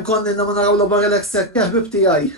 Kemm konna ma naraw l-logħba relaxek ħbib tiegħi.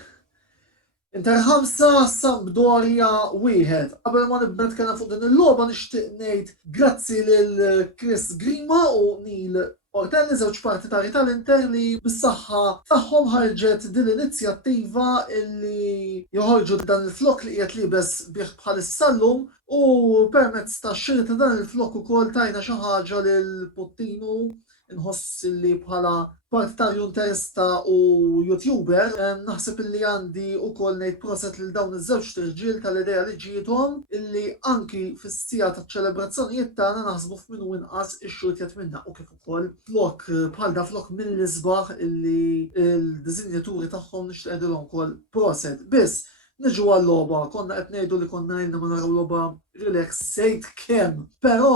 Inter 5 Sampdoria 1. Qabel ma nibda nitkellem fuq din il-logħba nixtieq ngħid grazzi lil Chris Grima u Neil Ortelli, żewġ partitari tal-Inter li bis-saħħa tagħhom ħarġet din l-inizjattiva illi joħorġu dan il-flok li qiegħed libes bih bħalissa llum u permezz tax-xiri ta' dan il-flok ukoll tajna xi ħaġa lil Puttinu inħoss li bħala partitarju interista u YouTuber, naħseb illi għandi ukoll ngħid proset lil dawn iż-żewġ tirġiel tal-idea li ġietom illi anki fis-sija taċ-ċelebrazzjonijiet tagħna naħsbu f'minnu inqas ix-xultjet minna u kif ukoll flok bħal da flok mill-isbaħ illi l-diżinjaturi tagħhom nixtieq ngħidilhom ukoll proset. Biss niġu għall-logħba, konna qed ngħidu li konna ilna ma naraw logħba relax sejt kemm, però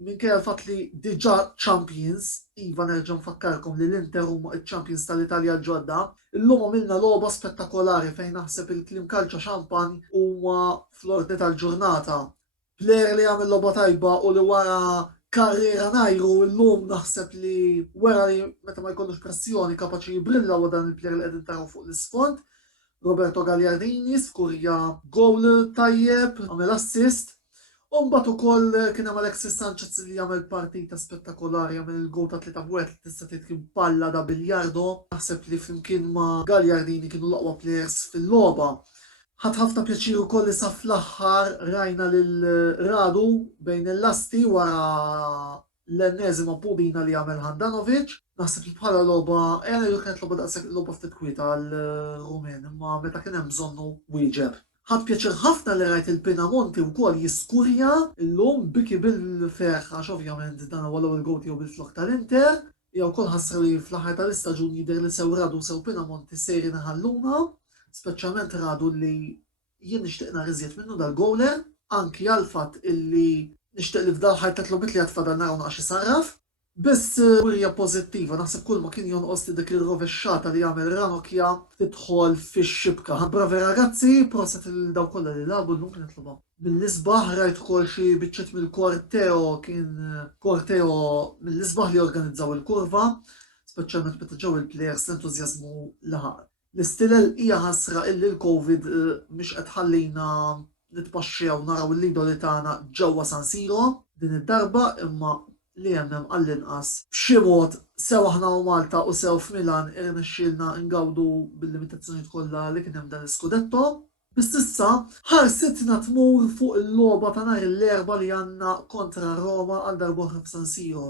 minkejja l-fatt li diġà Champions, iva nerġa' nfakkarkom li l-Inter huma ċ-Champions tal-Italja l-ġodda, illum għamilna logħba spettakolari fejn naħseb il-klim kalċa xampan huma fl-ordni tal-ġurnata. Plejer li għamil logħba tajba u li wara karriera najru illum naħseb li wara li meta ma jkollux pressjoni kapaċi jibrilla u dan il-plejer li qegħdin taraw fuq l-isfond. Roberto Gagliardini skurja gowl tajjeb, għamel assist. Mbagħad ukoll kien hemm Alexis Sanchez li jagħmel partita spettakolari, jagħmel il-gowl ta' 3-1 li tista' tgħid palla da biljardo. Naħseb li flimkien ma' Gagliardini kienu l-aqwa players fil-logħba. Ħadd ħafna pjaċir ukoll li sa fl-aħħar rajna lil Radu bejn il-lasti wara l-enneżima pubina li għamel Handanovic. Naħseb li bħala logħba, li kienet logħba daqshekk logħba ftit kwieta għall-Rumen, imma meta kien hemm bżonnu wieġeb. Ħadd pjaċir ħafna li rajt il-Pinamonti wkoll jiskurja llum biki bil-ferħ għax ovvjament dan huwa l-ewwel gowl tiegħu bil-flok tal-Inter. Jew ukoll ħassra li fl-aħħar tal-istaġun jidher li sew Radu sew Pinamonti sejri naħalluna, speċjalment Radu li jien nixtieq nariżjed minnu dal-gowler, anki għal fatt illi nixtieq li f'dal ħajt tatlu li għatfadal naraw naqx isarraf. Biss wirja pożittiva, naħseb kull ma kien jonqos li dik il-rovesċata li jagħmel Ranokja tidħol fix-xibka. Bravi ragazzi, proset il daw kollha li labu llum kienet logħba. Mill-isbaħ rajt ukoll xi biċċiet mill-korteo kien korteo mill-isbaħ li organizzaw il-kurva, speċjalment meta ġew il-plejers l-entużjażmu laħaq. L-istilel hija ħasra illi l-Covid mhix qed ħallina nitpaxxew naraw il-lidoli tagħna ġewwa San Siro din id-darba imma li hemm għall-inqas b'xi mod sew aħna u Malta u sew f'Milan irnexxielna ngawdu bil-limitazzjonijiet kollha li kien hemm dan l-iskudetto. Biss issa ħarsitna tmur fuq il-logħba ta' nhar l-erbgħa li għandna kontra Roma għal darb'oħra f'San Siro.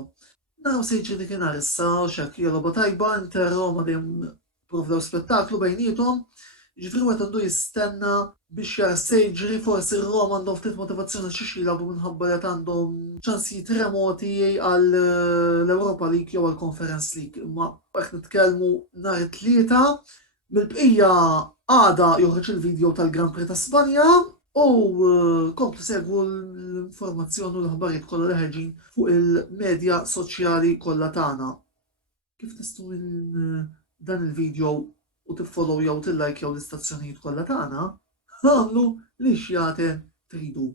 Naraw se jiġri dikinhar issa u xekk hija logħba tajba Inter Roma dejjem provdew spettaklu bejniethom. Ġifri għet għandu jistenna biex jar se jiġri forsi Roma għandhom ftit motivazzjoni xiex jilabu minħabba li għandhom ċansijiet remoti għal l-Europa League jew għal Conference League. Imma għek nitkellmu nhar it-tlieta, mill-bqija għada joħroġ il-video tal-Grand Prix ta' Spanja u komplu segwu l-informazzjoni u l-ħbarijiet kollha li ħarġin fuq il-medja soċjali kollha tagħna. Kif tistgħu dan il-video u tiffollow jew tillajkjaw l-istazzjonijiet kollha tagħna, għamlu li xjate tridu.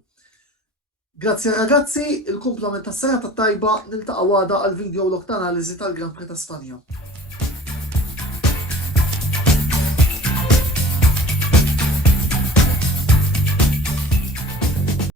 Grazzi ragazzi, il-kumplament tas-serata tajba niltaqgħu għada għal video log ta' analiżi tal-Grand Prix ta' Spanja.